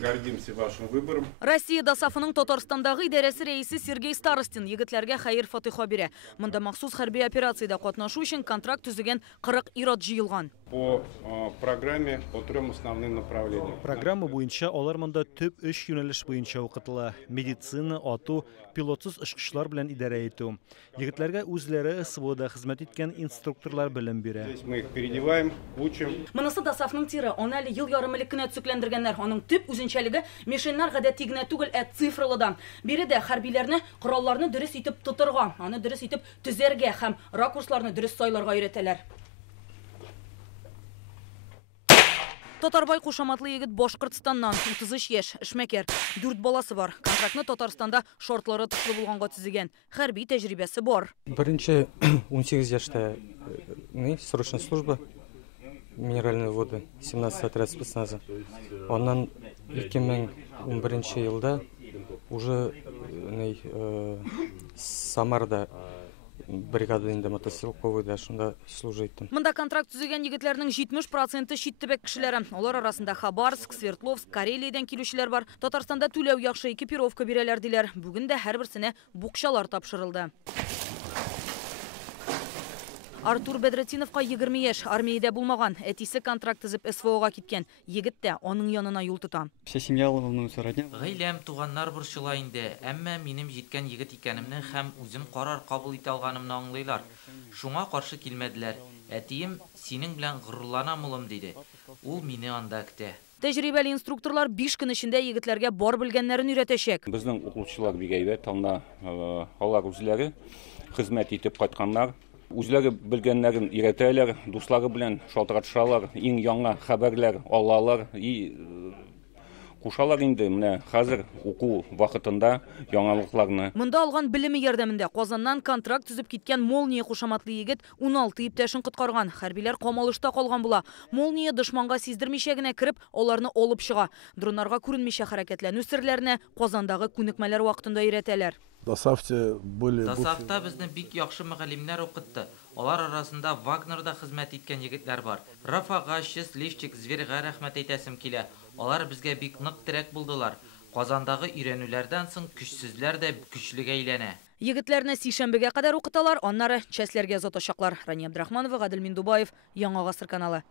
гордимся вашим выбором. Россия дасафының Татарстандағы идарәсе рейсі Сергей Старостин егетләргә хәйр фатиха бирә. Монда махсус хәрби операцияда катнашу өчен контракт төзегән 40 ир-ат җыелган. По программе по 3 основным направлениям. Программа буенча алар монда төп 3 юнәлеш буенча укытыла: медицина, ату, пилотсыз очкычлар белән идарә итү. Егетләргә үзләре СВОда хезмәт иткән инструкторлар белем бирә. Здесь мы их переодеваем, учим. Монысы дасафның тиры, аны әле ел ярым элек кенә төзекләндергәннәр. Аның төп үзенчәлеге мишеннар гадәти генә түгел, цифрлыдан. Бире дә хәрбиләрне коралларны дөрес итеп тотырга, аны дөрес итеп төзәргә һәм ракурсларны дөрес сайларга өйрәтәләр. Татарбай кушаматлы егет Башкортстаннан 33 яшь, эшмәкәр, 4 баласы бар. Контрактны Татарстанда шартлары тышлы булганга төзегән. Хәрби тәҗрибәсе бар. Беренче 18 яшьтә срочная служба, минеральные воды, 17 отряд спецназа. Аннан 2011 елда уже Самарда бригада инде мотострелковыйда шунда служить. Монда контракт төзегән егетләрнең 70% чит төбәк кешеләре. Алар арасында Хабаровск, Свердловск, Карелиядән килүчеләр бар. Татарстанда түләү яхшы экипировка бирәләр диләр. Бүген дә һәрберсенә букчалар тапшырылды. Артур Бедретдиновка 20 яшь, армиядә булмаган, әтисе контракт төзеп СВОга киткән. Егет тә аның янына юл тота. Вся семья волнуется, родня. Гаиләм, туганнар борчыла инде, әмма минем җиткән егет икәнемне һәм үзем карар кабул итә алганымны аңлыйлар. Шуңа каршы килмәделәр. Әтием, синең белән горурланам улым диде. Ул мине анда көтә. Тәҗрибәле инструкторлар 5 көн эчендә егетләргә бар белгәннәрен өйрәтәчәк. Безнең укучылар бик әйбәт, алар үзләре хезмәт итеп кайтканнар. Үзләре белгәннәрен өйрәтәләр, дуслары белән шалтыратышалар, иң яңа хәбәрләр алалар и кушалар инде менә хәзер уку вакытында яңалыкларны. Монда алган белеме ярдәмендә Казаннан контракт төзеп киткән Молния кушаматлы егет 16 иптәшен коткарган. Хәрбиләр камалышта калган була. Молния дошманга сиздермичә генә кереп, аларны алып чыга. Дроннарга күренмичә хәрәкәтләнү серләренә Казандагы күнекмәләр вакытында өйрәтәләр. Дасафта безне бик яхшы мөгаллимнәр укытты. Алар арасында Вагнерда хезмәт иткән егетләр бар. Рафага, Счастливчик, Зверьга рәхмәт әйтәсем килә. Алар безгә бик нык терәк булдылар. Казандагы өйрәнүләрдән соң көчсезләр дә көчлегә әйләнә. Егетләрне сишәмбегә кадәр укыталар, аннары чәсләргә озатачаклар. Рания Абдрахманова, Гадел Миндубаев, Яңа Гасыр каналы.